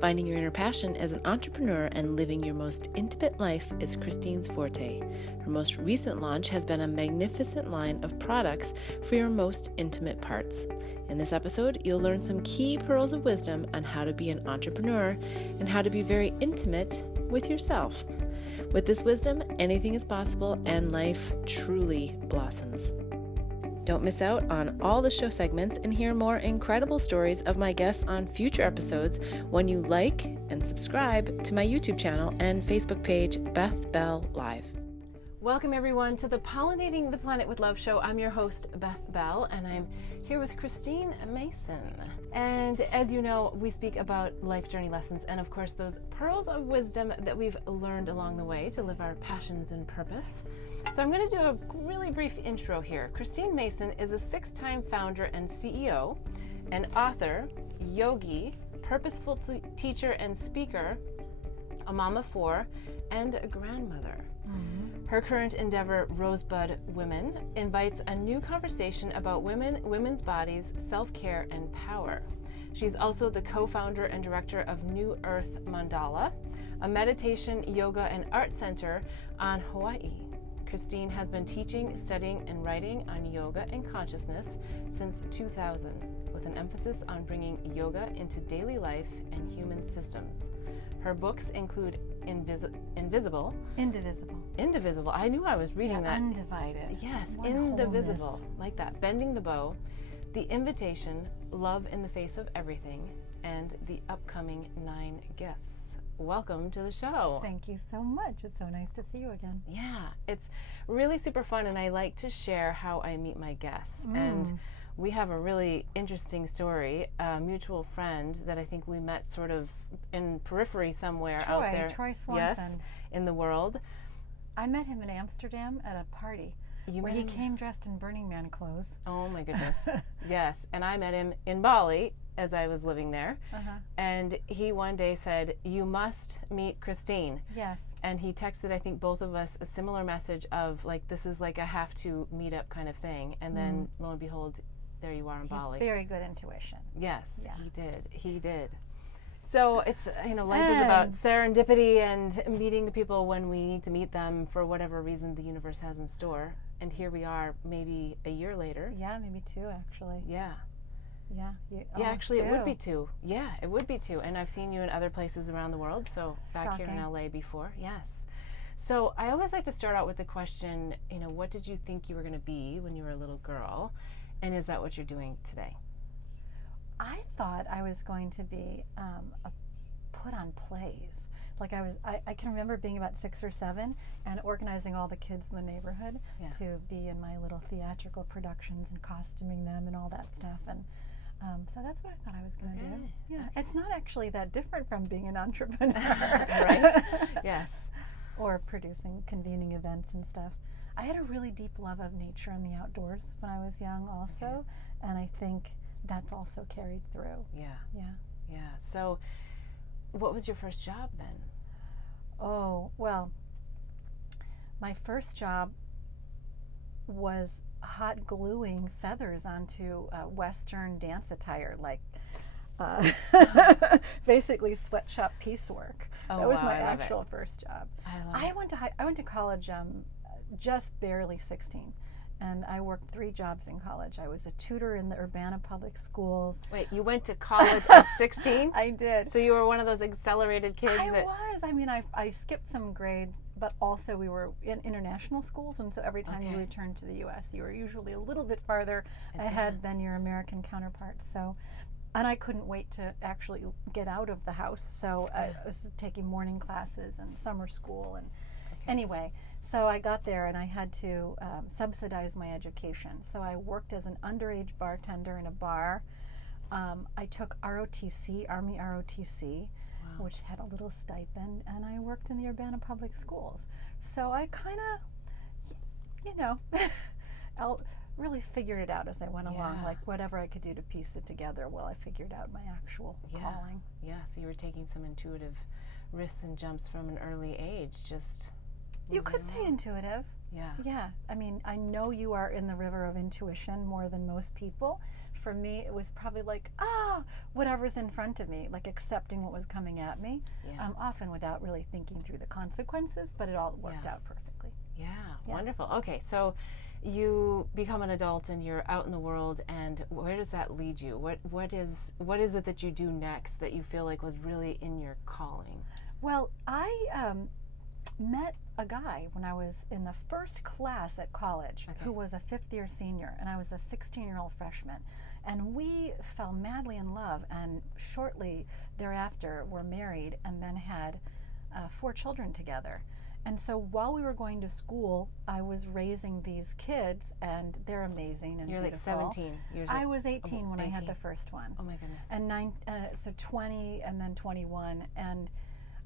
Finding your inner passion as an entrepreneur and living your most intimate life is Christine's forte. Her most recent launch has been a magnificent line of products for your most intimate parts. In this episode, you'll learn some key pearls of wisdom on how to be an entrepreneur and how to be very intimate with yourself. With this wisdom, anything is possible and life truly blossoms. Don't miss out on all the show segments and hear more incredible stories of my guests on future episodes when you like and subscribe to my YouTube channel and Facebook page, Beth Bell Live. Welcome everyone to the Pollinating the Planet with Love show. I'm your host, Beth Bell, and I'm here with Christine Mason. And as you know, we speak about life journey lessons and of course those pearls of wisdom that we've learned along the way to live our passions and purpose. So I'm going to do a really brief intro here. Christine Mason is a 6-time founder and CEO, an author, yogi, purposeful teacher and speaker, a mom of 4, and a grandmother. Her current endeavor, Rosebud Woman, invites a new conversation about women's bodies, self-care, and power. She's also the co-founder and director of New Earth Mandala, a meditation, yoga, and art center on Hawai'i. Christine has been teaching, studying, and writing on yoga and consciousness since 2000, with an emphasis on bringing yoga into daily life and human systems. Her books include Indivisible. I knew I was reading that. Undivided. Yes, Indivisible. Like that. Bending the Bow, The Invitation, Love in the Face of Everything, and the upcoming 9 Gifts. Welcome to the show. Thank you so much. It's so nice to see you again. Yeah, it's really super fun, and I like to share how I meet my guests. And we have a really interesting story. A mutual friend that I think we met sort of in periphery somewhere out there. Troy Swanson. Yes, in the world. I met him in Amsterdam at a party where he came dressed in Burning Man clothes. Oh my goodness. Yes, and I met him in Bali as I was living there. And he one day said, "You must meet Christine." Yes. And he texted, I think, both of us a similar message of like, this is like a have to meet up kind of thing. And then lo and behold, there you are in Bali. Very good intuition. Yes, yeah. He did. So it's, life is about serendipity and meeting the people when we need to meet them for whatever reason the universe has in store. And here we are, maybe a year later. Yeah, maybe 2 actually. Yeah. Yeah. Actually, it would be 2. Yeah, it would be 2. And I've seen you in other places around the world. So back here in LA before. Yes. So I always like to start out with the question, what did you think you were going to be when you were a little girl? And is that what you're doing today? I thought I was going to be put on plays. Like I can remember being about 6 or 7 and organizing all the kids in the neighborhood to be in my little theatrical productions and costuming them and all that stuff. And so that's what I thought I was going to do. Yeah, it's not actually that different from being an entrepreneur. Right? Yes. Or convening events and stuff. I had a really deep love of nature and the outdoors when I was young also, and I think that's also carried through. Yeah. So what was your first job then? Oh, well, my first job was hot gluing feathers onto Western dance attire, like basically sweatshop piecework. Oh, that was wow, my actual first job. I went to college just barely 16. And I worked 3 jobs in college. I was a tutor in the Urbana public schools. Wait, you went to college at 16? I did. So you were one of those accelerated kids? I was. I mean, I skipped some grades, but also we were in international schools, and so every time you returned to the U.S., you were usually a little bit farther ahead than your American counterparts. So, and I couldn't wait to actually get out of the house, so I was taking morning classes and summer school, and anyway. So I got there and I had to subsidize my education. So I worked as an underage bartender in a bar. I took ROTC, Army ROTC, which had a little stipend, and I worked in the Urbana public schools. So I kind of, really figured it out as I went along, like whatever I could do to piece it together while I figured out my actual calling. Yeah, so you were taking some intuitive risks and jumps from an early age, just... You could say intuitive. Yeah. Yeah. I mean, I know you are in the river of intuition more than most people for me, it was probably like, whatever's in front of me, like accepting what was coming at me, often without really thinking through the consequences, but it all worked out perfectly. Yeah, wonderful. Okay, so you become an adult and you're out in the world, and where does that lead you? What is it that you do next that you feel like was really in your calling? Well, I met a guy when I was in the first class at college who was a fifth-year senior, and I was a 16-year-old freshman. And we fell madly in love, and shortly thereafter were married and then had 4 children together. And so while we were going to school, I was raising these kids, and they're amazing and You're beautiful. like 17 years I was 18 when 18. I had the first one. Oh my goodness. And so 20 and then 21. And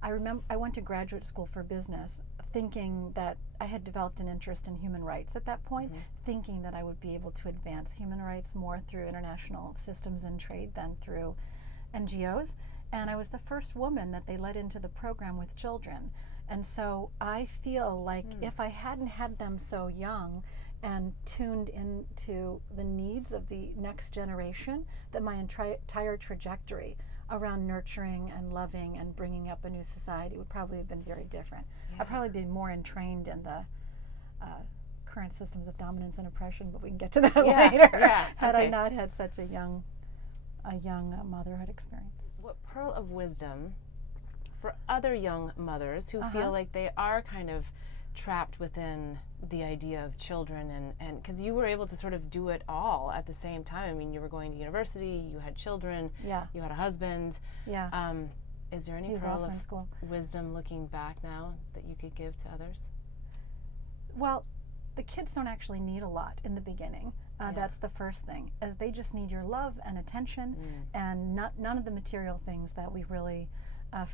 I remember I went to graduate school for business thinking that I had developed an interest in human rights at that point, thinking that I would be able to advance human rights more through international systems and trade than through NGOs. And I was the first woman that they let into the program with children. And so I feel like if I hadn't had them so young and tuned into the needs of the next generation, that my entire trajectory around nurturing and loving and bringing up a new society would probably have been very different. I'd probably be more entrained in the current systems of dominance and oppression, but we can get to that later. Had I not had such a young motherhood experience. What pearl of wisdom for other young mothers who feel like they are kind of trapped within the idea of children, and because you were able to sort of do it all at the same time. I mean, you were going to university, you had children, you had a husband. Is there any pearl of wisdom looking back now that you could give to others? Well, the kids don't actually need a lot in the beginning. That's the first thing, as they just need your love and attention, and none of the material things that we really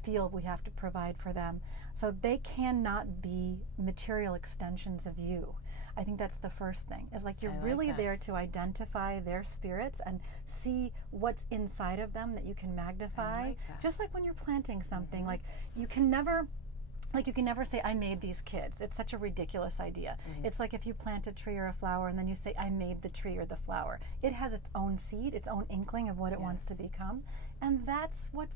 feel we have to provide for them. So they cannot be material extensions of you. I think that's the first thing, is like you're really there to identify their spirits and see what's inside of them that you can magnify. Just like when you're planting something, like you can never say, I made these kids. It's such a ridiculous idea. It's like if you plant a tree or a flower and then you say, I made the tree or the flower. It has its own seed, its own inkling of what it wants to become. And that's what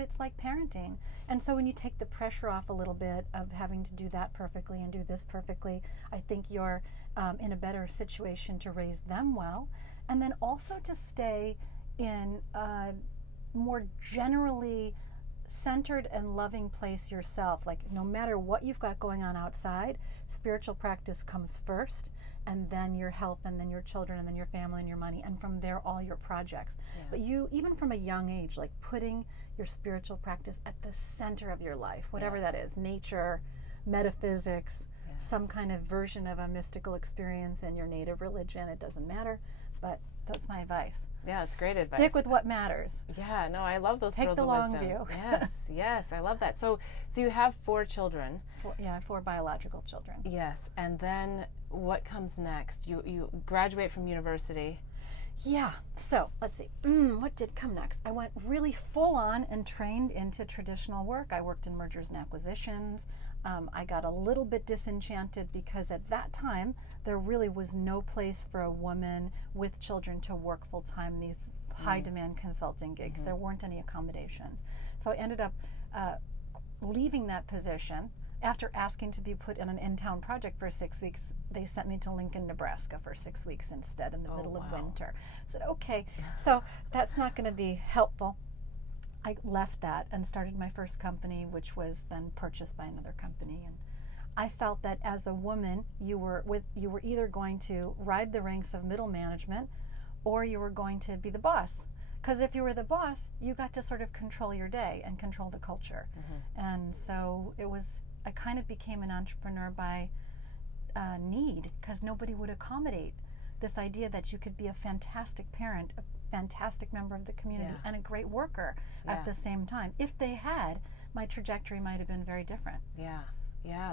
it's like parenting. And so when you take the pressure off a little bit of having to do that perfectly and do this perfectly, I think you're in a better situation to raise them well. And then also to stay in a more generally centered and loving place yourself. Like no matter what you've got going on outside, spiritual practice comes first, and then your health, and then your children, and then your family and your money, and from there all your projects. But you, even from a young age, like putting your spiritual practice at the center of your life, whatever that is, nature, metaphysics, some kind of version of a mystical experience in your native religion, it doesn't matter, but that's my advice. Yeah, it's great advice. Stick with what matters. Yeah, no, I love those pearls of wisdom. Take the long view. Yes, I love that. So you have 4 children. 4 biological children. Yes, and then what comes next? You graduate from university. Yeah, so let's see. What did come next? I went really full on and trained into traditional work. I worked in mergers and acquisitions. I got a little bit disenchanted because at that time there really was no place for a woman with children to work full time in these high demand consulting gigs. There weren't any accommodations. So I ended up leaving that position. After asking to be put in an in-town project for 6 weeks, they sent me to Lincoln, Nebraska for 6 weeks instead in the middle of winter. I said, okay, so that's not going to be helpful. I left that and started my first company, which was then purchased by another company. And I felt that as a woman, you were either going to ride the ranks of middle management, or you were going to be the boss. Because if you were the boss, you got to sort of control your day and control the culture. And so I kind of became an entrepreneur by need, because nobody would accommodate this idea that you could be a fantastic parent, a fantastic member of the community, and a great worker at the same time. If they had, my trajectory might have been very different. Yeah,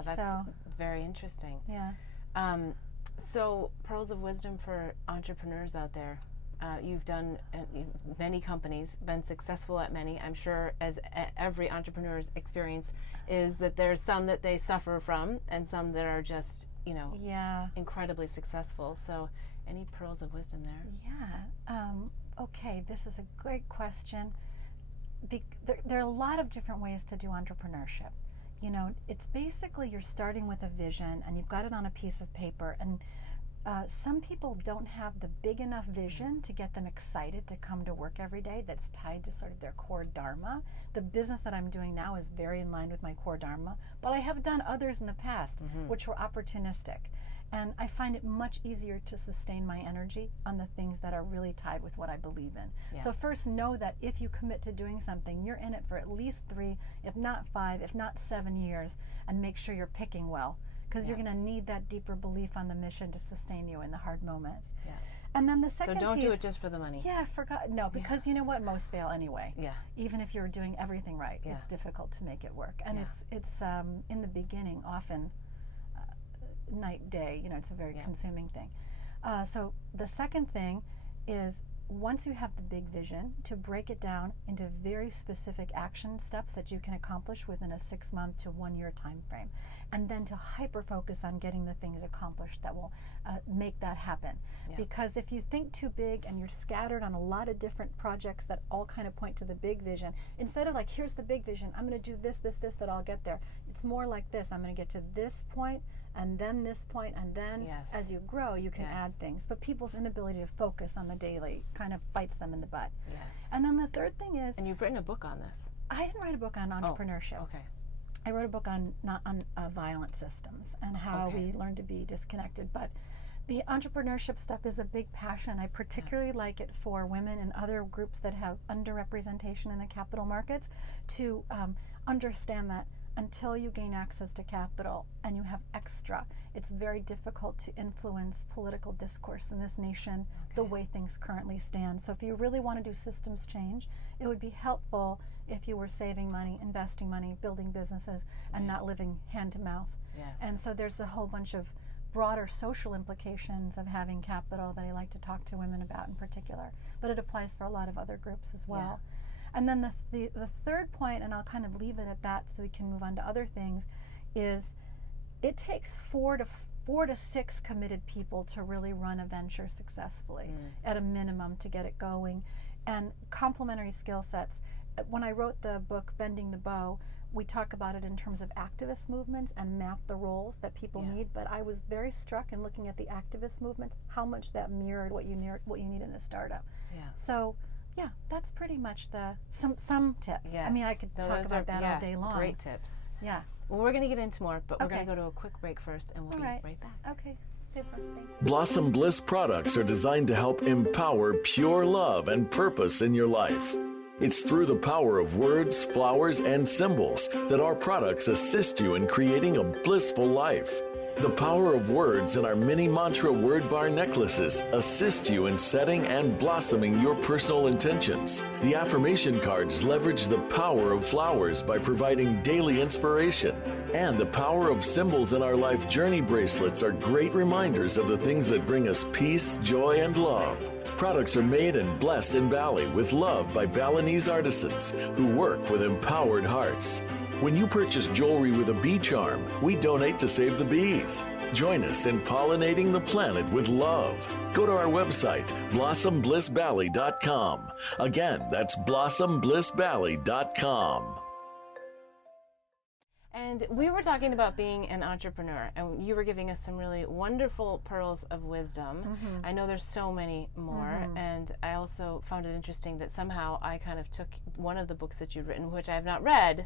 that's very interesting. So pearls of wisdom for entrepreneurs out there. You've done many companies, been successful at many. I'm sure, as every entrepreneur's experience is, that there's some that they suffer from and some that are just, incredibly successful. So Any pearls of wisdom there? Yeah. Okay, this is a great question. There are a lot of different ways to do entrepreneurship. You know, it's basically you're starting with a vision and you've got it on a piece of paper, and some people don't have the big enough vision to get them excited to come to work every day that's tied to sort of their core dharma. The business that I'm doing now is very in line with my core dharma, but I have done others in the past which were opportunistic. And I find it much easier to sustain my energy on the things that are really tied with what I believe in. Yeah. So first, know that if you commit to doing something, you're in it for at least 3, if not 5, if not 7 years, and make sure you're picking well, because you're going to need that deeper belief on the mission to sustain you in the hard moments. Yeah. And then the second So don't piece, do it just for the money. Yeah, no, because you know what? Most fail anyway. Yeah. Even if you're doing everything right, it's difficult to make it work. And it's in the beginning often night day, you know, it's a very consuming thing. So the second thing is, once you have the big vision, to break it down into very specific action steps that you can accomplish within a 6-month to 1-year time frame, and then to hyper focus on getting the things accomplished that will make that happen. Because if you think too big and you're scattered on a lot of different projects that all kind of point to the big vision, instead of like, here's the big vision, I'm going to do this, this, this, that I'll get there. It's more like this: I'm going to get to this point, and then this point, and then as you grow, you can add things. But people's inability to focus on the daily kind of bites them in the butt. Yes. And then the third thing is... And you've written a book on this. I didn't write a book on entrepreneurship. Okay. I wrote a book on violent systems and how we learn to be disconnected. But the entrepreneurship stuff is a big passion. I particularly like it for women and other groups that have underrepresentation in the capital markets to understand that until you gain access to capital and you have extra, it's very difficult to influence political discourse in this nation the way things currently stand. So if you really want to do systems change, it would be helpful if you were saving money, investing money, building businesses, and not living hand to mouth. Yes. And so there's a whole bunch of broader social implications of having capital that I like to talk to women about in particular, but it applies for a lot of other groups as well. Yeah. And then the third point, and I'll kind of leave it at that so we can move on to other things, is it takes 4 to 6 committed people to really run a venture successfully at a minimum to get it going, and complementary skill sets. When I wrote the book Bending the Bow, we talk about it in terms of activist movements and map the roles that people need, but I was very struck in looking at the activist movements, how much that mirrored what you need in a startup. Yeah. So yeah, that's pretty much some tips. Yes. I mean, I could talk about that all day long. Great tips. Yeah. Well, we're going to get into more, but we're going to go to a quick break first, and we'll be right back. Okay, super. Thank you. Blossom Bliss products are designed to help empower pure love and purpose in your life. It's through the power of words, flowers, and symbols that our products assist you in creating a blissful life. The power of words in our mini mantra word bar necklaces assist you in setting and blossoming your personal intentions. The affirmation cards leverage the power of flowers by providing daily inspiration. And the power of symbols in our life journey bracelets are great reminders of the things that bring us peace, joy, and love. Products are made and blessed in Bali with love by Balinese artisans who work with empowered hearts. When you purchase jewelry with a bee charm, we donate to save the bees. Join us in pollinating the planet with love. Go to our website, blossomblissbali.com. Again, that's blossomblissbali.com. And we were talking about being an entrepreneur, and you were giving us some really wonderful pearls of wisdom. I know there's so many more, and I also found it interesting that somehow I kind of took one of the books that you'd written, which I have not read,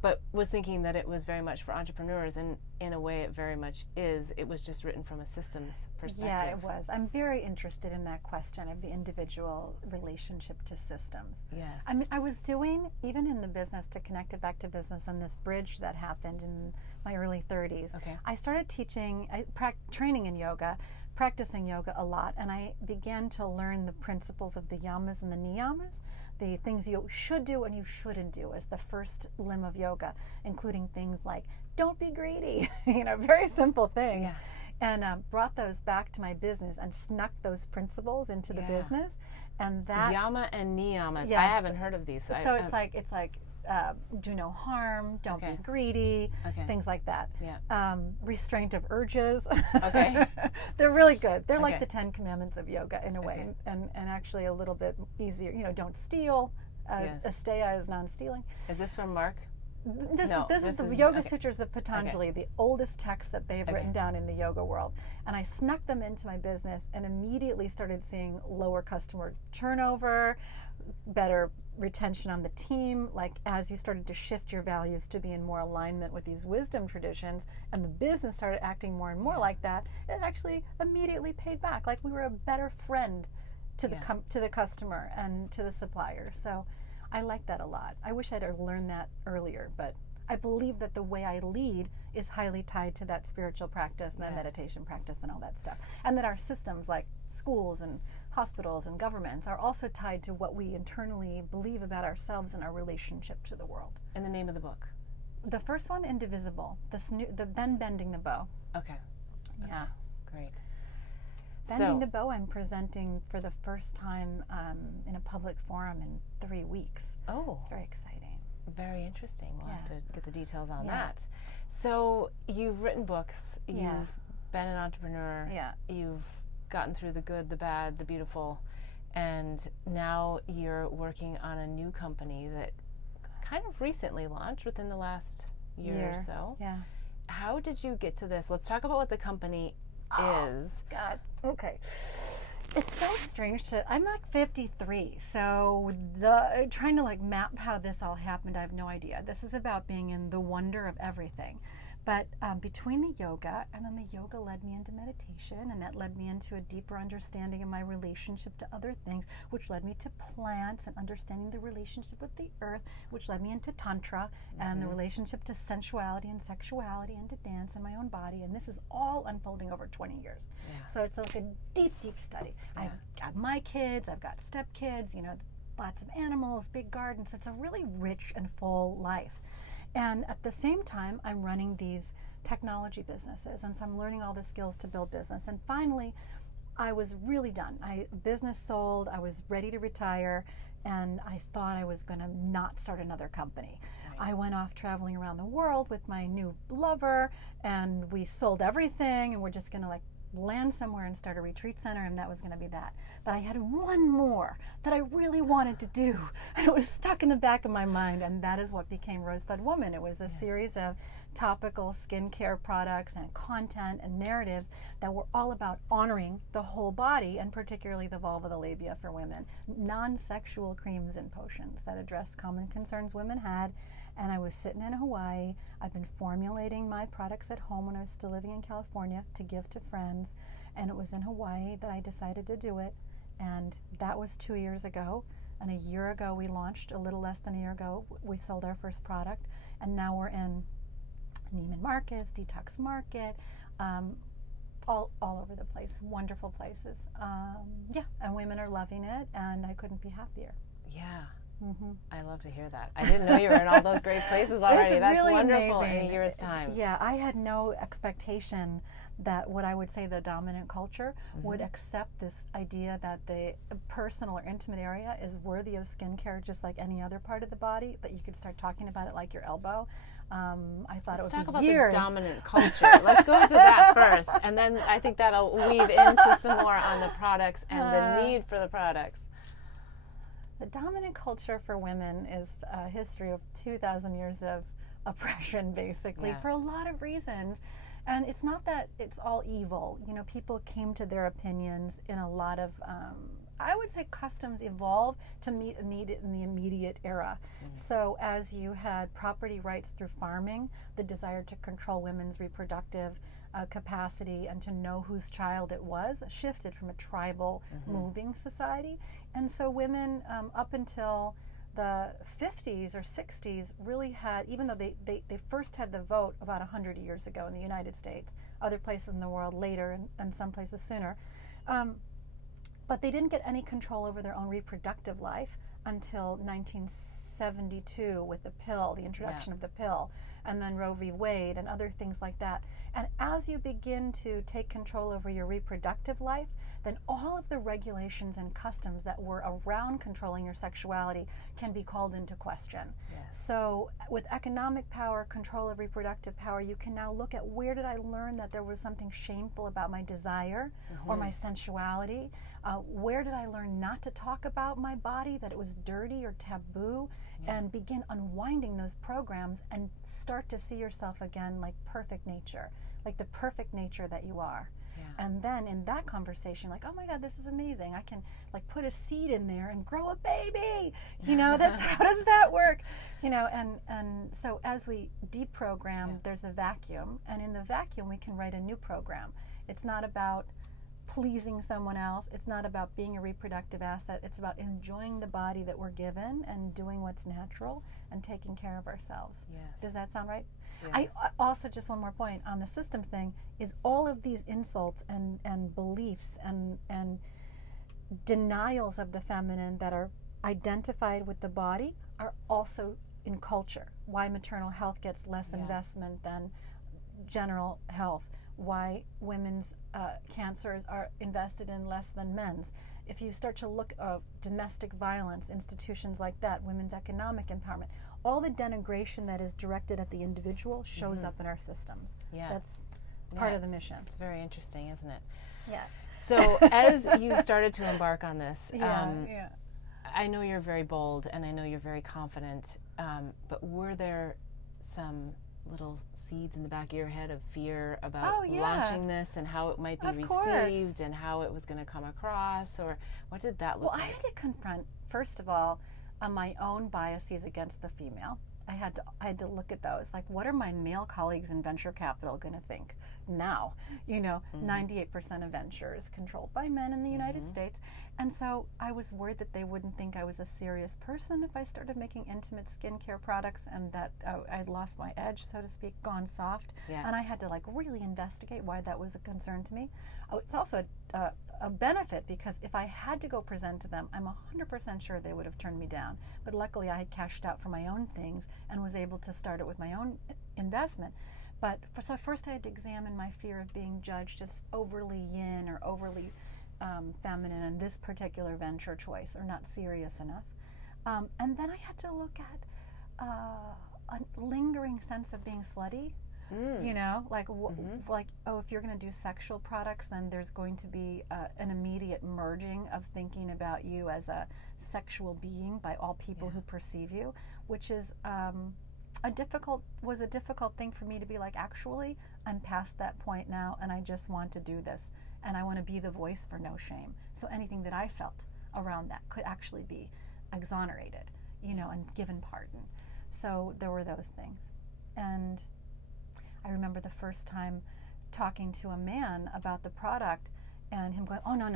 but was thinking that it was very much for entrepreneurs, and in a way it very much is. It was just written from a systems perspective. Yeah, it was. I'm very interested in that question of the individual relationship to systems. Yes. I mean, I was doing, even in the business, to connect it back to business, and this bridge that happened in my early 30s. I started training in yoga, practicing yoga a lot, and I began to learn the principles of the yamas and the niyamas, the things you should do and you shouldn't do as the first limb of yoga, including things like don't be greedy, very simple things. Yeah. And brought those back to my business and snuck those principles into the business. And that yama and niyamas. I haven't heard of these. So it's like do no harm, don't be greedy, things like that. Restraint of urges. They're really good. They're like the 10 Commandments of yoga in a way, and actually a little bit easier. Don't steal. Asteya is non-stealing. Is this from Mark? This is the Yoga Sutras of Patanjali, the oldest text that they've written down in the yoga world. And I snuck them into my business and immediately started seeing lower customer turnover, better retention on the team. Like, as you started to shift your values to be in more alignment with these wisdom traditions, and the business started acting more and more like that, it actually immediately paid back. Like, we were a better friend to the customer and to the supplier. So I like that a lot. I wish I'd learned that earlier, but I believe that the way I lead is highly tied to that spiritual practice and that meditation practice and all that stuff. And that our systems, like schools and hospitals and governments, are also tied to what we internally believe about ourselves and our relationship to the world. And the name of the book? The first one, Indivisible, the then Bending the Bow. Okay. Yeah. Great. Bending the Bow, I'm presenting for the first time in a public forum in 3 weeks. Oh. It's very exciting. Very interesting. We'll have to get the details on that. So you've written books. You've been an entrepreneur. Yeah. You've gotten through the good, the bad, the beautiful. And now you're working on a new company that kind of recently launched within the last year or so. Yeah. How did you get to this? Let's talk about what the company is. God. Okay. It's so strange I'm like 53, so trying to like map how this all happened, I have no idea. This is about being in the wonder of everything. But between the yoga, and then the yoga led me into meditation, and that led me into a deeper understanding of my relationship to other things, which led me to plants and understanding the relationship with the earth, which led me into tantra and the relationship to sensuality and sexuality and to dance in my own body. And this is all unfolding over 20 years. So it's like a deep, deep study. I've got my kids, I've got stepkids, lots of animals, big garden. So it's a really rich and full life. And at the same time, I'm running these technology businesses. And so I'm learning all the skills to build business. And finally, I was really done. Business sold, I was ready to retire, and I thought I was going to not start another company. I went off traveling around the world with my new lover, and we sold everything, and we're just going to land somewhere and start a retreat center, and that was going to be that. But I had one more that I really wanted to do, and it was stuck in the back of my mind, and that is what became Rosebud Woman. It was a series of topical skincare products and content and narratives that were all about honoring the whole body, and particularly the vulva, the labia for women. Non-sexual creams and potions that addressed common concerns women had. And I was sitting in Hawaii. I've been formulating my products at home when I was still living in California to give to friends. And it was in Hawaii that I decided to do it. And that was 2 years ago. And a year ago we launched, a little less than a year ago, we sold our first product. And now we're in Neiman Marcus, Detox Market, all over the place. Wonderful places. And women are loving it, and I couldn't be happier. Yeah. I love to hear that. I didn't know you were in all those great places already. That's really wonderful. amazing. In a year's time. Yeah, I had no expectation that what I would say the dominant culture would accept this idea that the personal or intimate area is worthy of skincare just like any other part of the body, that you could start talking about it like your elbow. I thought Let's it would talk about be years. the dominant culture. Let's go to that first, and then I think that'll weave into some more on the products and the need for the products. The dominant culture for women is a history of 2,000 years of oppression, basically, for a lot of reasons. And it's not that it's all evil. People came to their opinions in a lot of, I would say, customs evolved to meet a need in the immediate era. So as you had property rights through farming, the desire to control women's reproductive capacity and to know whose child it was shifted from a tribal moving society. And so women up until the 50s or 60s really had, even though they first had the vote about 100 years ago in the United States, other places in the world later and some places sooner, but they didn't get any control over their own reproductive life until 1972 with the pill, the introduction of the pill, and then Roe v. Wade and other things like that. And as you begin to take control over your reproductive life, then all of the regulations and customs that were around controlling your sexuality can be called into question. Yes. So with economic power, control of reproductive power, you can now look at where did I learn that there was something shameful about my desire or my sensuality? Where did I learn not to talk about my body, that it was dirty or taboo? And begin unwinding those programs and start to see yourself again like perfect nature, like the perfect nature that you are. And then in that conversation, like, oh my God, this is amazing. I can like put a seed in there and grow a baby. You know, that's how does that work? You know, and so as we deprogram, there's a vacuum, and in the vacuum we can write a new program. It's not about pleasing someone else. It's not about being a reproductive asset. It's about enjoying the body that we're given and doing what's natural and taking care of ourselves. Yes. Does that sound right? Yeah. I also, just one more point on the system thing, is all of these insults and beliefs and denials of the feminine that are identified with the body are also in culture. Why maternal health gets less investment than general health. Why women's cancers are invested in less than men's. If you start to look at domestic violence, institutions like that, women's economic empowerment, all the denigration that is directed at the individual shows up in our systems. Yeah. That's part of the mission. It's very interesting, isn't it? Yeah. So as you started to embark on this, I know you're very bold and I know you're very confident, but were there some little seeds in the back of your head of fear about launching this and how it might be received and how it was going to come across, or what did that look like? Well, I had to confront, first of all, my own biases against the female. I had to look at those. Like, what are my male colleagues in venture capital going to think now? You know, 98% of venture is controlled by men in the United States. And so I was worried that they wouldn't think I was a serious person if I started making intimate skincare products, and that I'd lost my edge, so to speak, gone soft. Yeah. And I had to like really investigate why that was a concern to me. It's also a benefit, because if I had to go present to them, I'm 100% sure they would have turned me down. But luckily I had cashed out for my own things and was able to start it with my own investment. But so first I had to examine my fear of being judged as overly yin or overly feminine in this particular venture choice, or not serious enough. And then I had to look at a lingering sense of being slutty. You know, like, like, oh, if you're going to do sexual products, then there's going to be an immediate merging of thinking about you as a sexual being by all people who perceive you, which is a difficult thing for me to be like, actually, I'm past that point now, and I just want to do this, and I want to be the voice for no shame. So anything that I felt around that could actually be exonerated, you know, and given pardon. So there were those things. And I remember the first time talking to a man about the product and him going, oh, no,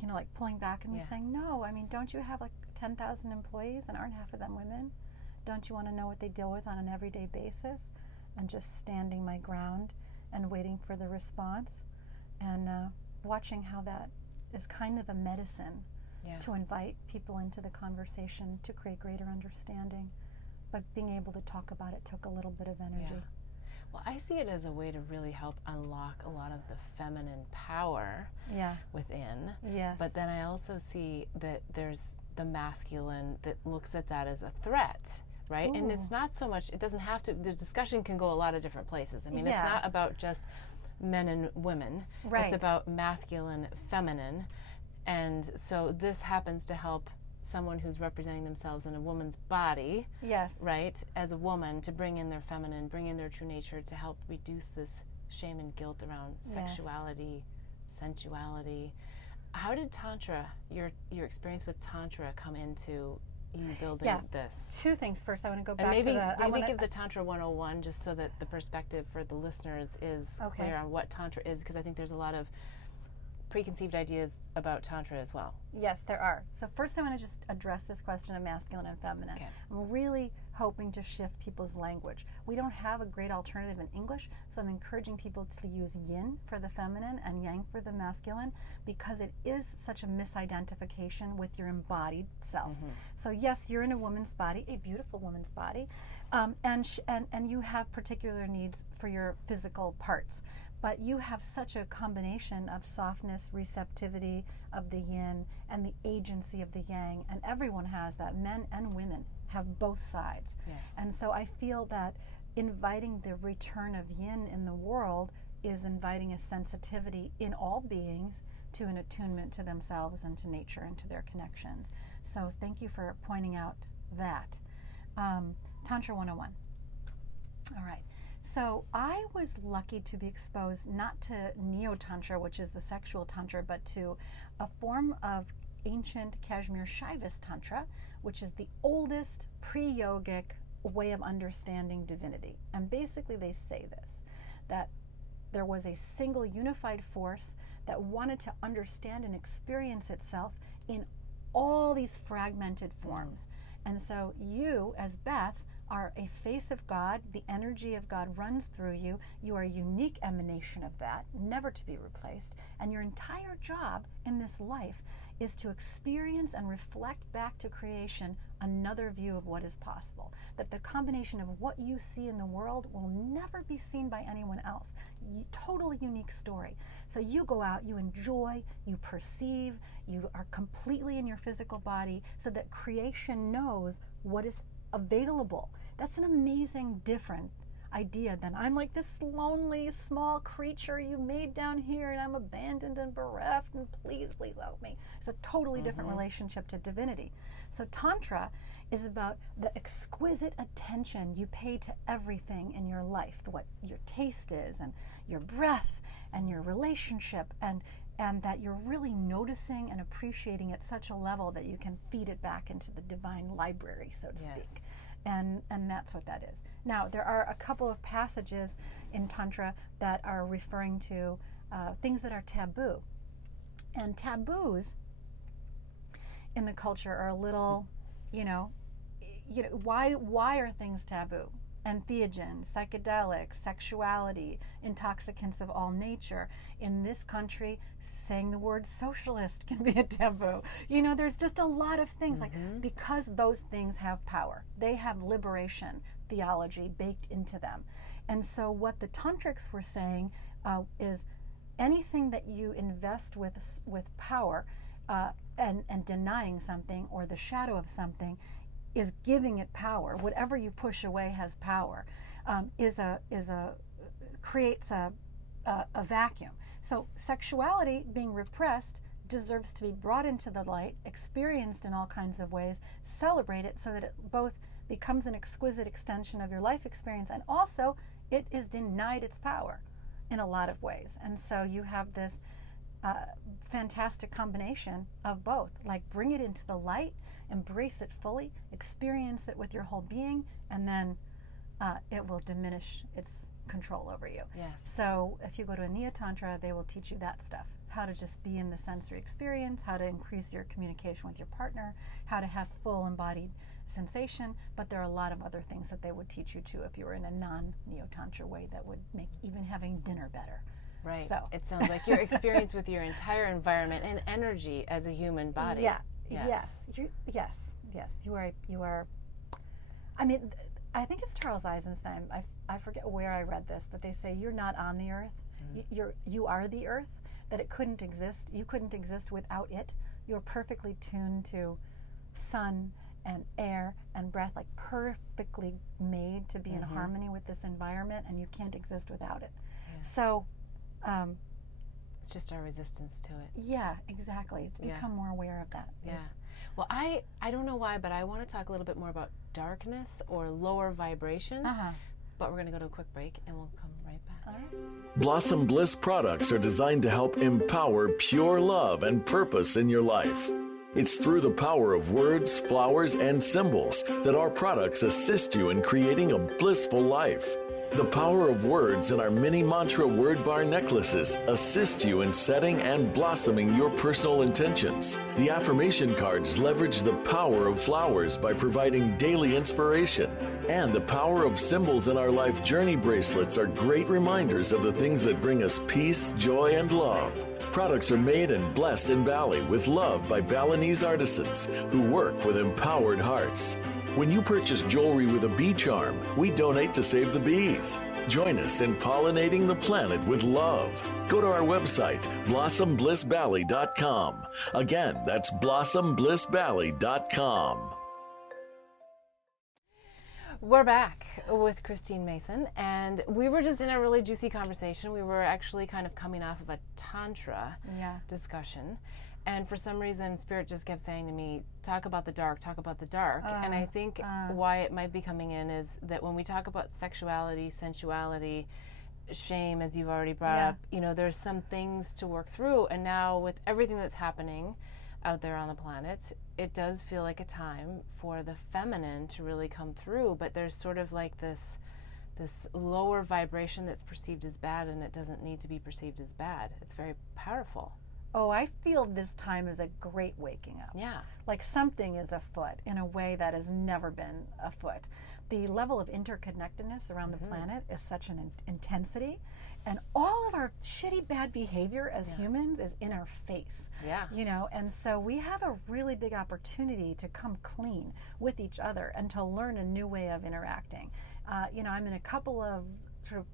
you know, like pulling back, and me saying, no, I mean, don't you have like 10,000 employees, and aren't half of them women? Don't you want to know what they deal with on an everyday basis? And just standing my ground and waiting for the response, and watching how that is kind of a medicine to invite people into the conversation to create greater understanding. But being able to talk about it took a little bit of energy. Yeah. Well, I see it as a way to really help unlock a lot of the feminine power within. Yes. But then I also see that there's the masculine that looks at that as a threat, right? Ooh. And it's not so much, it doesn't have to, the discussion can go a lot of different places. I mean, it's not about just men and women. Right. It's about masculine, feminine. And so this happens to help someone who's representing themselves in a woman's body, right, as a woman, to bring in their feminine, bring in their true nature, to help reduce this shame and guilt around sexuality, sensuality. How did Tantra, your experience with Tantra, come into you building this? Two things. First, I want to go back and maybe, to maybe give the Tantra 101, just so that the perspective for the listeners is clear on what Tantra is, because I think there's a lot of preconceived ideas about Tantra as well. Yes, there are. So first I want to just address this question of masculine and feminine. Okay. I'm really hoping to shift people's language. We don't have a great alternative in English, so I'm encouraging people to use yin for the feminine and yang for the masculine, because it is such a misidentification with your embodied self. So yes, you're in a woman's body, a beautiful woman's body, and you have particular needs for your physical parts. But you have such a combination of softness, receptivity of the yin, and the agency of the yang. And everyone has that. Men and women have both sides. Yes. And so I feel that inviting the return of yin in the world is inviting a sensitivity in all beings to an attunement to themselves and to nature and to their connections. So thank you for pointing out that. Tantra 101. All right. So I was lucky to be exposed not to Neo-Tantra, which is the sexual Tantra, but to a form of ancient Kashmir Shaivist Tantra, which is the oldest pre-yogic way of understanding divinity. And basically they say this, that there was a single unified force that wanted to understand and experience itself in all these fragmented forms. And so you, as Beth, are a face of God. The energy of God runs through you. You are a unique emanation of that, never to be replaced. And your entire job in this life is to experience and reflect back to creation another view of what is possible. That the combination of what you see in the world will never be seen by anyone else. Totally unique story. So you go out, you enjoy, you perceive, you are completely in your physical body so that creation knows what is available. That's an amazing, different idea than I'm like this lonely, small creature you made down here and I'm abandoned and bereft and please help me. It's a totally different relationship to divinity. So Tantra is about the exquisite attention you pay to everything in your life, what your taste is and your breath and your relationship, and that you're really noticing and appreciating at such a level that you can feed it back into the divine library, so to speak. And that's what that is. Now, there are a couple of passages in Tantra that are referring to things that are taboo. And taboos in the culture are a little, why are things taboo? Entheogens, psychedelics, sexuality, intoxicants of all nature. In this country, saying the word socialist can be a taboo. There's just a lot of things because those things have power. They have liberation theology baked into them. And so what the tantrics were saying is anything that you invest with power and denying something or the shadow of something is giving it power. Whatever you push away has power. Creates a vacuum. So sexuality being repressed deserves to be brought into the light, experienced in all kinds of ways, celebrate it so that it both becomes an exquisite extension of your life experience and also it is denied its power in a lot of ways. And so you have this fantastic combination of both. Like bring it into the light, embrace it fully, experience it with your whole being, and then it will diminish its control over you. Yes. So if you go to a Neo-Tantra, they will teach you that stuff. How to just be in the sensory experience, how to increase your communication with your partner, how to have full embodied sensation, but there are a lot of other things that they would teach you too if you were in a non-Neo-Tantra way that would make even having dinner better. Right. So it sounds like your experience with your entire environment and energy as a human body. Yeah. Yes. Yes. You are. I mean, I think it's Charles Eisenstein. I forget where I read this, but they say you're not on the earth. You are the earth. That it couldn't exist. You couldn't exist without it. You're perfectly tuned to sun and air and breath, like perfectly made to be in harmony with this environment, and you can't exist without it. Yeah. So it's just our resistance to it. Yeah, exactly. It's become more aware of that. Yeah. Well, I don't know why, but I want to talk a little bit more about darkness or lower vibration. But we're going to go to a quick break and we'll come right back. All right. Blossom Bliss products are designed to help empower pure love and purpose in your life. It's through the power of words, flowers, and symbols that our products assist you in creating a blissful life. The power of words in our mini mantra word bar necklaces assist you in setting and blossoming your personal intentions. The affirmation cards leverage the power of flowers by providing daily inspiration. And the power of symbols in our life journey bracelets are great reminders of the things that bring us peace, joy, and love. Products are made and blessed in Bali with love by Balinese artisans who work with empowered hearts. When you purchase jewelry with a bee charm, we donate to save the bees. Join us in pollinating the planet with love. Go to our website, blossomblissbali.com. Again, that's blossomblissbali.com. We're back with Christine Mason, and we were just in a really juicy conversation. We were actually kind of coming off of a Tantra discussion. And for some reason, Spirit just kept saying to me, talk about the dark, talk about the dark. And I think why it might be coming in is that when we talk about sexuality, sensuality, shame, as you've already brought up, you know, there's some things to work through. And now with everything that's happening out there on the planet, it does feel like a time for the feminine to really come through. But there's sort of like this lower vibration that's perceived as bad, and it doesn't need to be perceived as bad. It's very powerful. Oh, I feel this time is a great waking up. Yeah. Like something is afoot in a way that has never been afoot. The level of interconnectedness around the planet is such an intensity, and all of our shitty bad behavior as humans is in our face. Yeah. You know, and so we have a really big opportunity to come clean with each other and to learn a new way of interacting. You know, I'm in a couple of sort of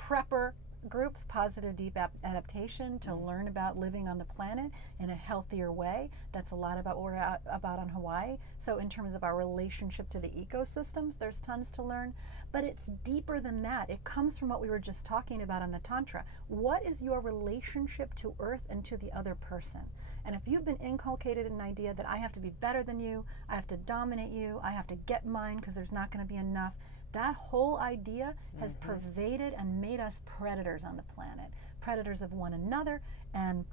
prepper groups, positive deep adaptation, to learn about living on the planet in a healthier way. That's a lot about what we're about on Hawaii. So in terms of our relationship to the ecosystems, there's tons to learn, but it's deeper than that. It comes from what we were just talking about on the Tantra. What is your relationship to Earth and to the other person? And if you've been inculcated an idea that I have to be better than you, I have to dominate you, I have to get mine because there's not going to be enough, that whole idea has pervaded and made us predators on the planet, predators of one another. And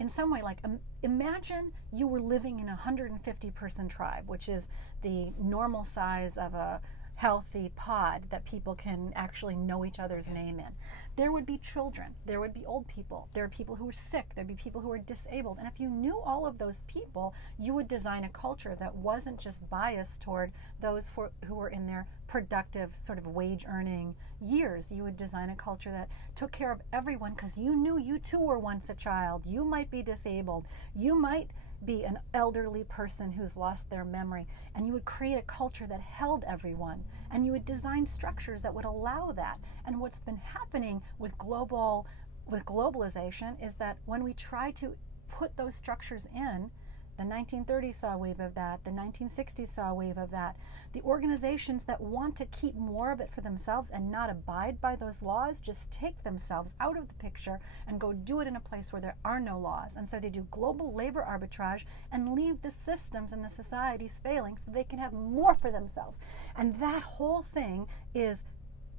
in some way, like imagine you were living in a 150-person tribe, which is the normal size of a healthy pod that people can actually know each other's name in. There would be children, there would be old people, there are people who are sick, there'd be people who are disabled. And if you knew all of those people, you would design a culture that wasn't just biased toward those who were in their productive sort of wage earning years. You would design a culture that took care of everyone because you knew you too were once a child. You might be disabled. You might be an elderly person who's lost their memory, and you would create a culture that held everyone, and you would design structures that would allow that. And what's been happening with globalization is that when we try to put those structures in, the 1930s saw a wave of that, the 1960s saw a wave of that. The organizations that want to keep more of it for themselves and not abide by those laws just take themselves out of the picture and go do it in a place where there are no laws. And so they do global labor arbitrage and leave the systems and the societies failing so they can have more for themselves. And that whole thing is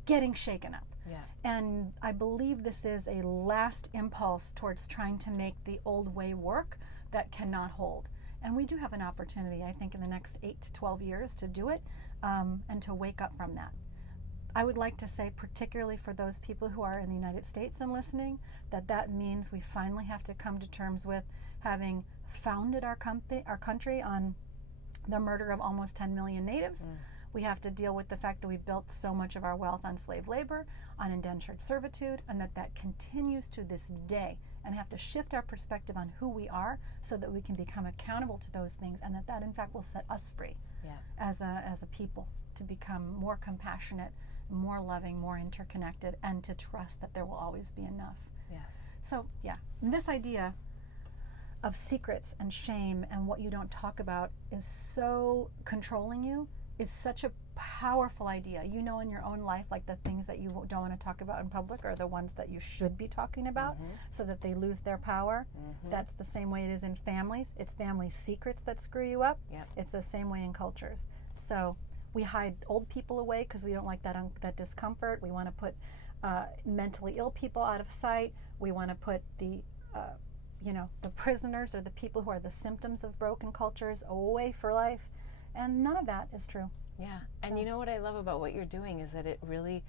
getting shaken up. Yeah. And I believe this is a last impulse towards trying to make the old way work that cannot hold. And we do have an opportunity, I think, in the next 8 to 12 years to do it and to wake up from that. I would like to say, particularly for those people who are in the United States and listening, that means we finally have to come to terms with having founded our country on the murder of almost 10 million natives. We have to deal with the fact that we built so much of our wealth on slave labor, on indentured servitude, and that continues to this day, and have to shift our perspective on who we are so that we can become accountable to those things, and that in fact will set us free as a people to become more compassionate, more loving, more interconnected, and to trust that there will always be enough. Yes. So this idea of secrets and shame and what you don't talk about is so controlling you, is such a powerful idea. You know, in your own life, like the things that you don't want to talk about in public are the ones that you should be talking about so that they lose their power. That's the same way it is in families. It's family secrets that screw you up. It's the same way in cultures. So we hide old people away because we don't like that discomfort. We want to put mentally ill people out of sight. We want to put the prisoners or the people who are the symptoms of broken cultures away for life. And none of that is true. Yeah. And you know what I love about what you're doing is that it really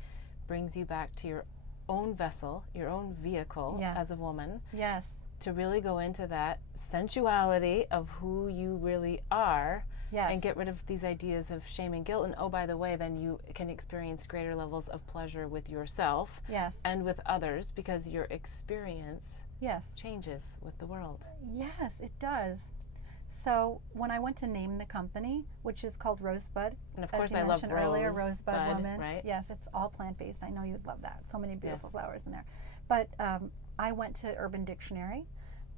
brings you back to your own vessel, your own vehicle as a woman. Yes. To really go into that sensuality of who you really are. Yes. And get rid of these ideas of shame and guilt. And oh, by the way, then you can experience greater levels of pleasure with yourself and with others, because your experience changes with the world. Yes, it does. So when I went to name the company, which is called Rosebud, and of course as you I love mentioned earlier, Rosebud Woman. Right? Yes, it's all plant-based. I know you'd love that. So many beautiful flowers in there. But I went to Urban Dictionary,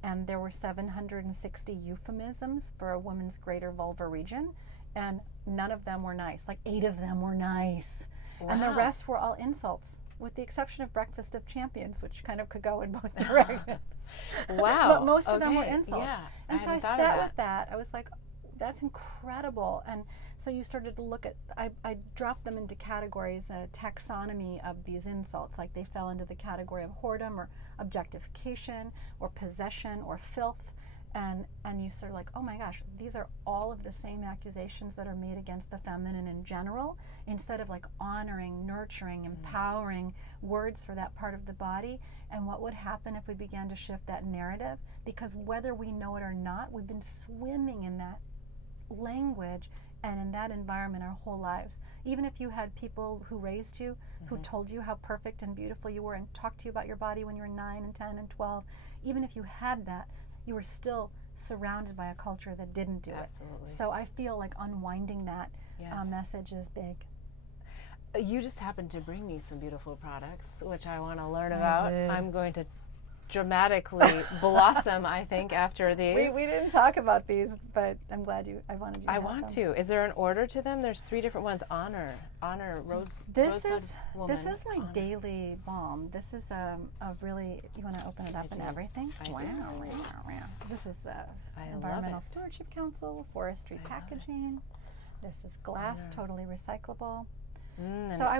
and there were 760 euphemisms for a woman's greater vulva region, and none of them were nice. Like 8 of them were nice. Wow. And the rest were all insults, with the exception of Breakfast of Champions, which kind of could go in both directions. Wow. But most of them were insults. Yeah, and so I sat with that. I was like, that's incredible. And so you started to look at, I dropped them into categories, a taxonomy of these insults, like they fell into the category of whoredom or objectification or possession or filth. And you sort of like, oh my gosh, these are all of the same accusations that are made against the feminine in general, instead of like honoring, nurturing, empowering words for that part of the body. And what would happen if we began to shift that narrative? Because whether we know it or not, we've been swimming in that language and in that environment our whole lives. Even if you had people who raised you, who told you how perfect and beautiful you were and talked to you about your body when you were 9 and 10 and 12, even if you had that, you were still surrounded by a culture that didn't do it. So I feel like unwinding that message is big. You just happened to bring me some beautiful products, which I want to learn about. I'm going to dramatically blossom, I think, after these. We didn't talk about these, but I'm glad I wanted you to have want them. to. Is there an order to them? There's 3 different ones. Honor, Rosebud Woman. This is my daily balm. This is a really, you want to open it up and everything? I do. This is Environmental Stewardship Council, forestry packaging. This is glass, totally recyclable. So I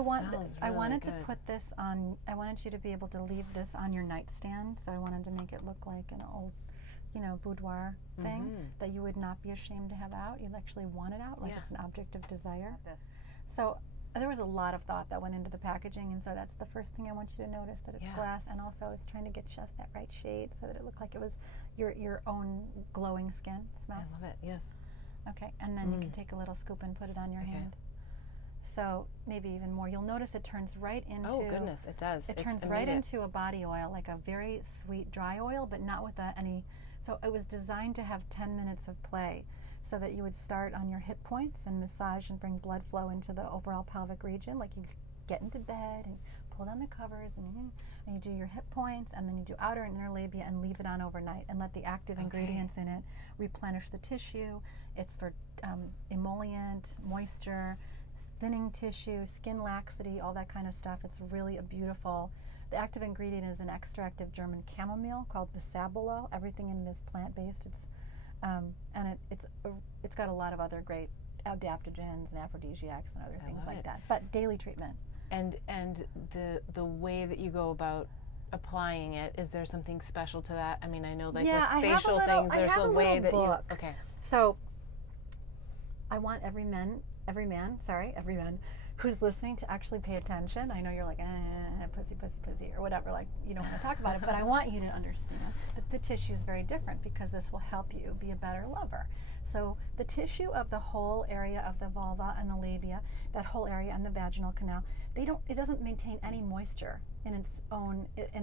wanted to put this on, I wanted you to be able to leave this on your nightstand. So I wanted to make it look like an old, boudoir thing that you would not be ashamed to have out. You'd actually want it out, like it's an object of desire. So there was a lot of thought that went into the packaging, and so that's the first thing I want you to notice, that it's glass. And also I was trying to get just that right shade so that it looked like it was your own glowing skin. Smell? I love it, yes. Okay, and then you can take a little scoop and put it on your hand. So maybe even more. You'll notice it turns right into... Oh, goodness, it does. It turns right into a body oil, like a very sweet dry oil, but not with any... So it was designed to have 10 minutes of play, so that you would start on your hip points and massage and bring blood flow into the overall pelvic region. Like you get into bed and pull down the covers and you do your hip points, and then you do outer and inner labia and leave it on overnight and let the active ingredients in it replenish the tissue. It's for emollient, moisture, thinning tissue, skin laxity, all that kind of stuff. It's really a beautiful... The active ingredient is an extract of German chamomile called bisabolol. Everything in it is plant-based. It's and it's got a lot of other great adaptogens and aphrodisiacs and other things like that. But daily treatment. And the way that you go about applying it, is there something special to that? I mean, I know like with facial things, there's a way that you... Okay. So I want every man who's listening to actually pay attention. I know you're like, pussy, or whatever, like you don't want to talk about it, but I want you to understand that the tissue is very different, because this will help you be a better lover. So the tissue of the whole area of the vulva and the labia, that whole area and the vaginal canal, it doesn't maintain any moisture in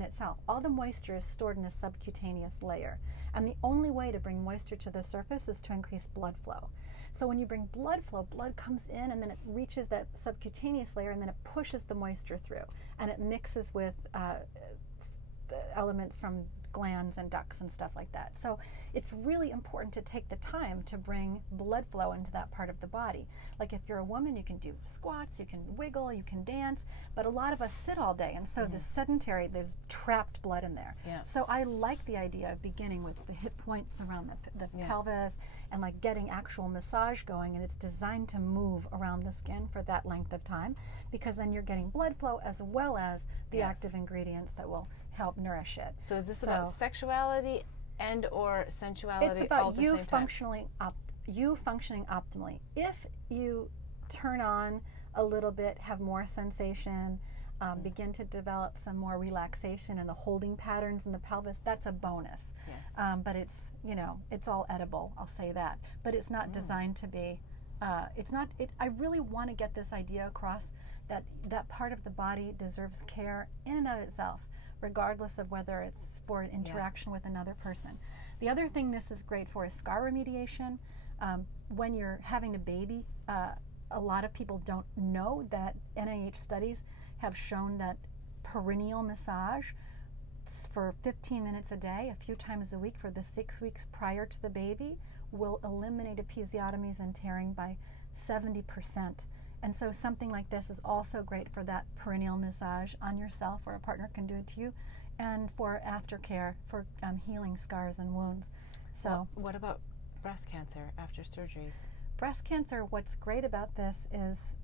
itself. All the moisture is stored in a subcutaneous layer. And the only way to bring moisture to the surface is to increase blood flow. So when you bring blood flow, blood comes in and then it reaches that subcutaneous layer, and then it pushes the moisture through, and it mixes with the elements from glands and ducts and stuff like that. So it's really important to take the time to bring blood flow into that part of the body. Like if you're a woman, you can do squats, you can wiggle, you can dance, but a lot of us sit all day, and so the sedentary, there's trapped blood in there. So I like the idea of beginning with the hip points around the pelvis, and like getting actual massage going, and it's designed to move around the skin for that length of time, because then you're getting blood flow as well as the active ingredients that will help nourish it. So is this about sexuality and or sensuality? It's about you functioning optimally. If you turn on a little bit, have more sensation, begin to develop some more relaxation and the holding patterns in the pelvis, that's a bonus. Yes. But it's, it's all edible, I'll say that. But it's not designed to be, I really want to get this idea across that that part of the body deserves care in and of itself, regardless of whether it's for an interaction with another person. The other thing this is great for is scar remediation. When you're having a baby, a lot of people don't know that NIH studies have shown that perineal massage for 15 minutes a day, a few times a week for the 6 weeks prior to the baby, will eliminate episiotomies and tearing by 70%. And so something like this is also great for that perineal massage on yourself, or a partner can do it to you, and for aftercare for healing scars and wounds. So, well, what about breast cancer after surgeries? Breast cancer, what's great about this is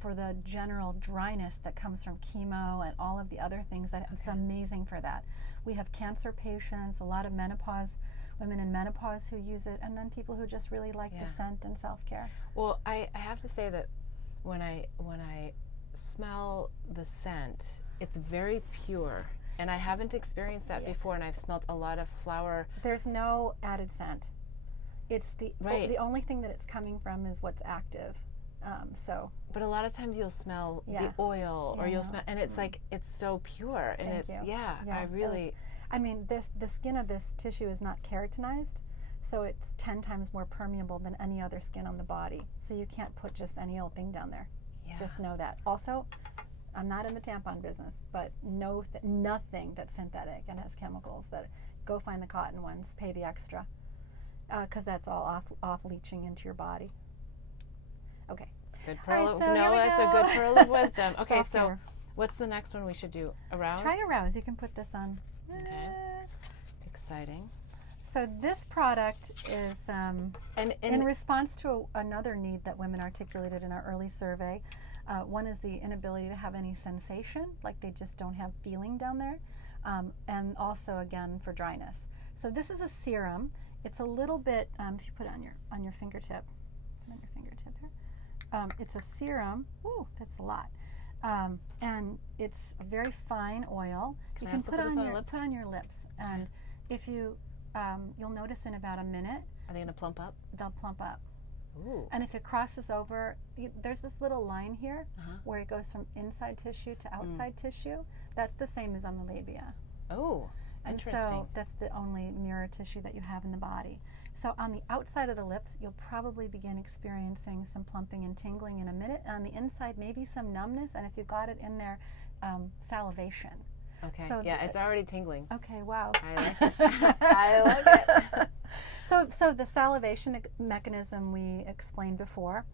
for the general dryness that comes from chemo and all of the other things, that it's amazing for that. We have cancer patients, a lot of women in menopause who use it, and then people who just really like the scent and self-care. Well, I have to say that when I smell the scent, it's very pure, and I haven't experienced that before, and I've smelled a lot of flower. There's no added scent. It's the only thing that it's coming from is what's active. But a lot of times you'll smell the oil, or you'll smell, and it's like, it's so pure, and the skin of this tissue is not keratinized, so it's 10 times more permeable than any other skin on the body. So you can't put just any old thing down there. Yeah. Just know that. Also, I'm not in the tampon business, but nothing that's synthetic and has chemicals. That go find the cotton ones, pay the extra, because that's all off leaching into your body. Okay. Good pearl. Right, so that's a good pearl of wisdom. Okay, so what's the next one we should do? Arouse? Try arouse. You can put this on. Okay. Exciting. So this product is in response to another need that women articulated in our early survey. One is the inability to have any sensation, like they just don't have feeling down there, and also again for dryness. So this is a serum. It's a little bit. If you put it on your fingertip, here. It's a serum. Ooh, that's a lot. And it's a very fine oil. You can put on your lips, and if you you'll notice in about a minute. Are they going to plump up? They'll plump up. Ooh. And if it crosses over, there's this little line here where it goes from inside tissue to outside tissue. That's the same as on the labia. Oh, and interesting. so that's the only mirror tissue that you have in the body. So on the outside of the lips, you'll probably begin experiencing some plumping and tingling in a minute. And on the inside, maybe some numbness. And if you got it in there, salivation. Okay. So it's already tingling. Okay. Wow. I like it. I like it. So the salivation mechanism we explained before,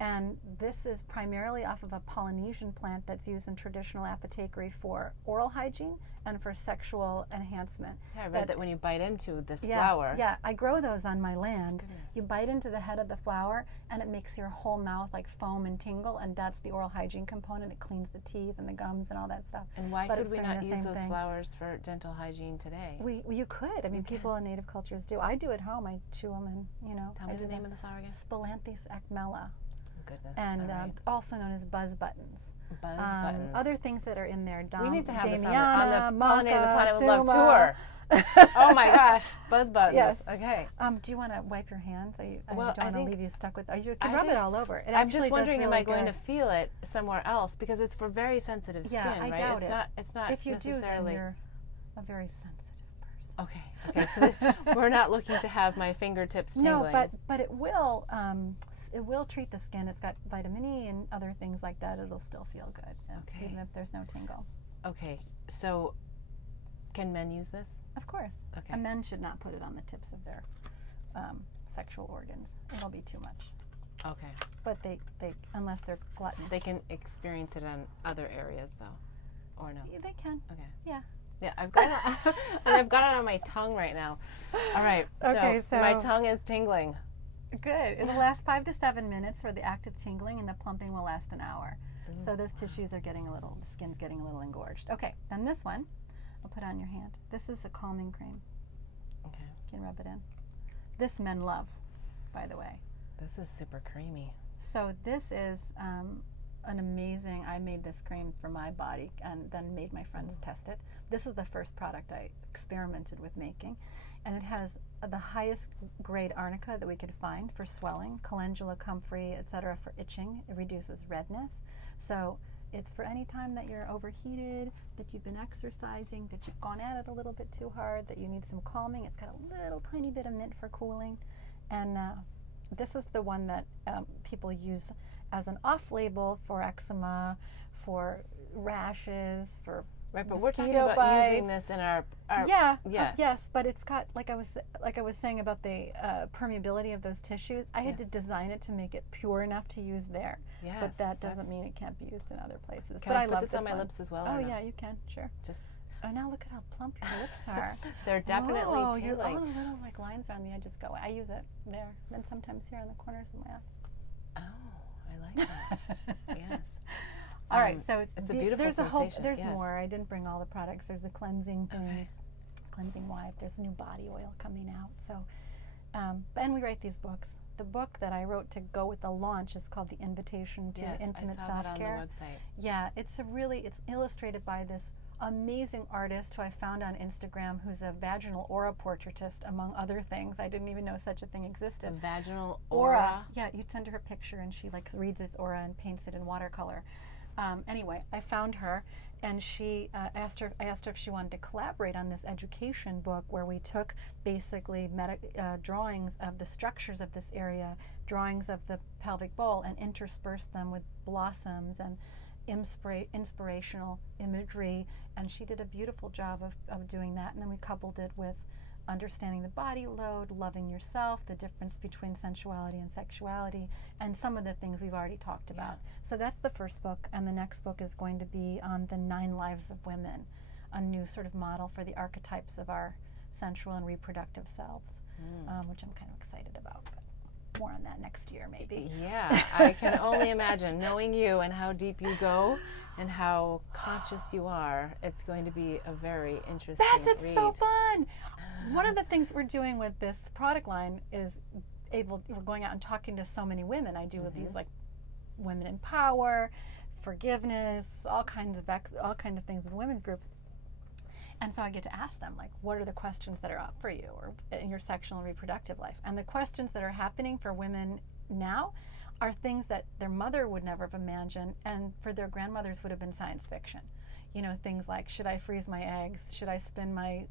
and this is primarily off of a Polynesian plant that's used in traditional apothecary for oral hygiene and for sexual enhancement. Yeah, I read that when you bite into this flower. Yeah, I grow those on my land. You bite into the head of the flower, and it makes your whole mouth like foam and tingle, and that's the oral hygiene component. It cleans the teeth and the gums and all that stuff. And why could we not use those flowers for dental hygiene today? You could. I mean, people in native cultures do. I do at home. I chew them, and Tell me the name of the flower again. Spilanthes acmella. Goodness. And also known as buzz buttons. Buzz buttons. Other things that are in there. We need to have this Damiana, on the Pollinating the Planet with Suma. Love tour. Oh my gosh, buzz buttons. Yes. Okay. Do you want to wipe your hands? I don't Well, want to leave you stuck with. You can rub it all over. It I'm just wondering, really am I going to feel it somewhere else? Because it's for very sensitive skin, I right? doubt It's not if you necessarily. do, then you're a very sensitive person. Okay. So we're not looking to have my fingertips tingling. No, but it will treat the skin. It's got vitamin E and other things like that. It'll still feel good, even if there's no tingle. Okay. So, can men use this? Of course. Okay. And men should not put it on the tips of their sexual organs. It'll be too much. Okay. But they unless they're gluttonous. They can experience it on other areas, though, or no? Yeah, they can. Okay. Yeah. Yeah, I've got it. And I've got it on my tongue right now. All right. Okay, so my tongue is tingling. Good. It'll last 5 to 7 minutes for the active tingling, and the plumping will last an hour. Ooh. So those tissues are getting the skin's getting a little engorged. Okay. Then this one, I'll put on your hand. This is a calming cream. Okay. You can rub it in. This men love, by the way. This is super creamy. So this is an amazing, I made this cream for my body and then made my friends test it. This is the first product I experimented with making. And it has the highest grade arnica that we could find for swelling, calendula, comfrey, etc. for itching. It reduces redness. So it's for any time that you're overheated, that you've been exercising, that you've gone at it a little bit too hard, that you need some calming. It's got a little tiny bit of mint for cooling. And this is the one that people use as an off-label for eczema, for rashes, for Right, but we're talking mosquito about bites. using this in our yes, but it's got, like I was saying about the permeability of those tissues. I had to design it to make it pure enough to use there. Yes, but that doesn't mean it can't be used in other places. Can but I I put love this on my one. lips as well? Oh or no? yeah, you can, sure. Just Oh, now look at how plump your lips are. they're definitely oh, tingling. all the little like lines around the edges go. I use it there, and sometimes here on the corners of my eye. Oh, I like that. Yes. All right, so it's a beautiful there's sensation. There's yes. more. I didn't bring all the products. There's a cleansing thing, cleansing wipe. There's new body oil coming out. So, and we write these books. The book that I wrote to go with the launch is called The Invitation to Intimate I saw Self-Care. that on the website. Yeah, it's illustrated by this amazing artist who I found on Instagram, who's a vaginal aura portraitist, among other things. I didn't even know such a thing existed. A vaginal aura. Yeah, you'd send her a picture and she like reads its aura and paints it in watercolor. Anyway, I found her, and I asked her if she wanted to collaborate on this education book where we took basically drawings of the structures of this area, drawings of the pelvic bowl, and interspersed them with blossoms and inspirational imagery. And she did a beautiful job of doing that. And then we coupled it with understanding the body load, loving yourself, the difference between sensuality and sexuality, and some of the things we've already talked about. So that's the first book, and the next book is going to be on the 9 lives of women, a new sort of model for the archetypes of our sensual and reproductive selves, which I'm kind of excited about. But more on that next year, maybe. Yeah, I can only imagine, knowing you and how deep you go and how conscious you are, it's going to be a very interesting It's read. so fun. One of the things we're doing with this product line is we're going out and talking to so many women. I do with these like women in power, forgiveness, all kinds of things with women's groups. And so I get to ask them, like, what are the questions that are up for you or in your sexual and reproductive life? And the questions that are happening for women now are things that their mother would never have imagined, and for their grandmothers would have been science fiction. You know, things like, should I freeze my eggs? Should I spin my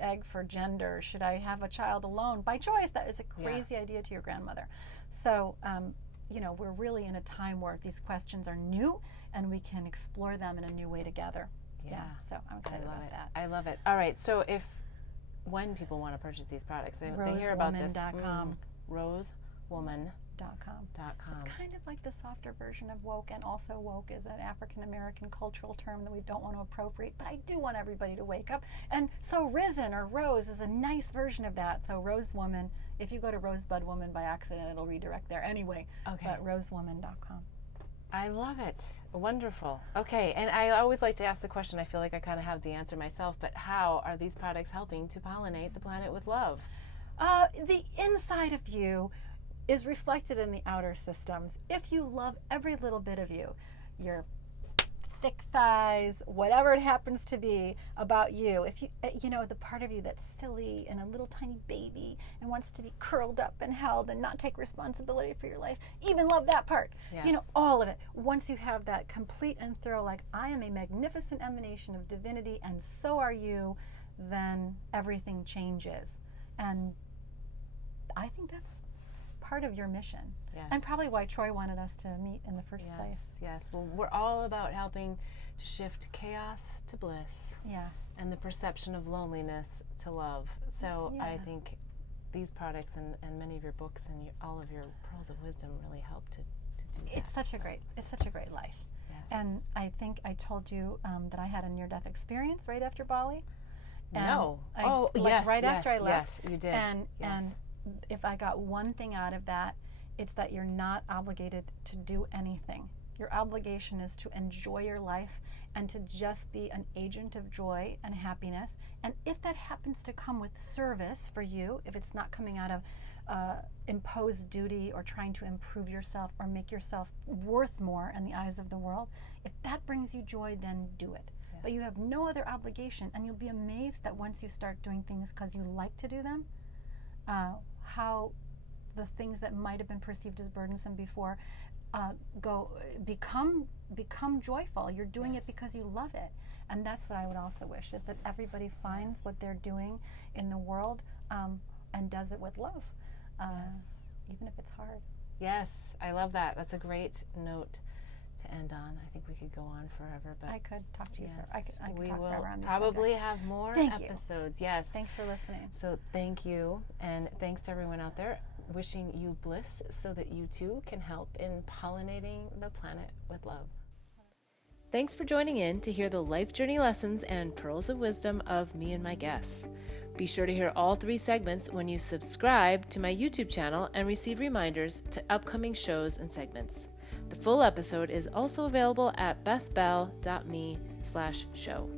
egg for gender? Should I have a child alone by choice? That is a crazy idea to your grandmother. So, you know, we're really in a time where these questions are new and we can explore them in a new way together. Yeah, so I'm excited about that. I love it. All right, so when people want to purchase these products, they hear about this. Rosewoman.com. Rosewoman.com. It's kind of like the softer version of woke, and also woke is an African American cultural term that we don't want to appropriate, but I do want everybody to wake up. And so Risen or Rose is a nice version of that. So Rose Woman, if you go to Rosebud Woman by accident, it'll redirect there anyway. Okay. But rosewoman.com. I love it. Wonderful. Okay, and I always like to ask the question, I feel like I kind of have the answer myself, but how are these products helping to pollinate the planet with love? The inside of you is reflected in the outer systems. If you love every little bit of you, your thick thighs, whatever it happens to be about you, if you know, the part of you that's silly and a little tiny baby and wants to be curled up and held and not take responsibility for your life, even love that part. Yes. You know, all of it. Once you have that complete and thorough, like, I am a magnificent emanation of divinity and so are you, then everything changes. And I think that's part of your mission. Yes. And probably why Troy wanted us to meet in the first place. Yes, well, we're all about helping to shift chaos to bliss. Yeah. And the perception of loneliness to love. So I think these products and many of your books and all of your pearls of wisdom really help to do that. It's such a great life. Yes. And I think I told you that I had a near-death experience right after Bali. And No. right after I left. Yes, you did. And if I got one thing out of that, it's that you're not obligated to do anything. Your obligation is to enjoy your life and to just be an agent of joy and happiness. And if that happens to come with service for you, if it's not coming out of impose duty or trying to improve yourself or make yourself worth more in the eyes of the world. If that brings you joy, then do it. Yeah. But you have no other obligation, and you'll be amazed that once you start doing things because you like to do them, how the things that might have been perceived as burdensome before become joyful. You're doing it because you love it. And that's what I would also wish, is that everybody finds what they're doing in the world and does it with love. Even if it's hard. Yes, I love that. That's a great note to end on. I think we could go on forever, but I could talk to you. I could we talk will forever on this probably subject. have more episodes. Yes. Thanks for listening. So thank you, and thanks to everyone out there. Wishing you bliss so that you too can help in pollinating the planet with love. Thanks for joining in to hear the life journey lessons and pearls of wisdom of me and my guests. Be sure to hear all 3 segments when you subscribe to my YouTube channel and receive reminders to upcoming shows and segments. The full episode is also available at bethbell.me/show.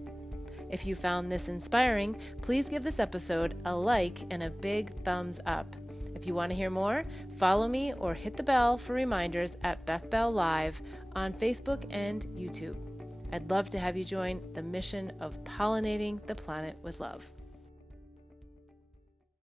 If you found this inspiring, please give this episode a like and a big thumbs up. If you want to hear more, follow me or hit the bell for reminders at Beth Bell Live on Facebook and YouTube. I'd love to have you join the mission of pollinating the planet with love.